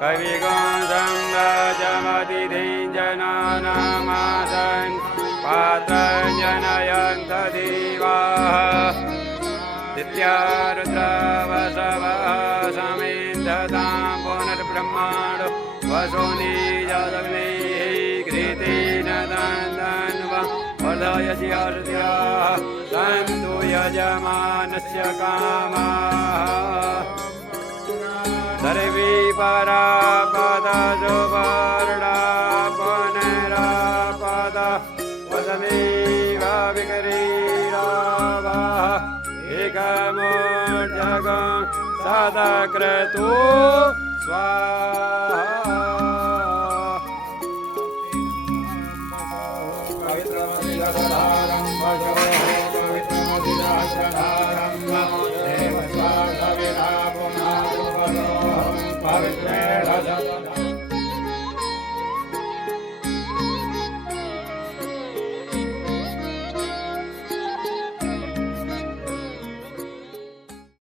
कविगुंसं राजमतिथिजनानामासन् पात्रं जनयन्त देवाः दित्यारुद्रवसवः समिन्धतां पुनर्ब्रह्माणो वसो निजदग्नेः घृतेन दन्दन्वं वर्धयसि हर्षयाः सन्तु यजमानस्य कामाः सर्वे परापदा सुवर्णा पुनरापदा वदमेव विकरीरावः एकमोर्जगं सदा क्रतु स्वा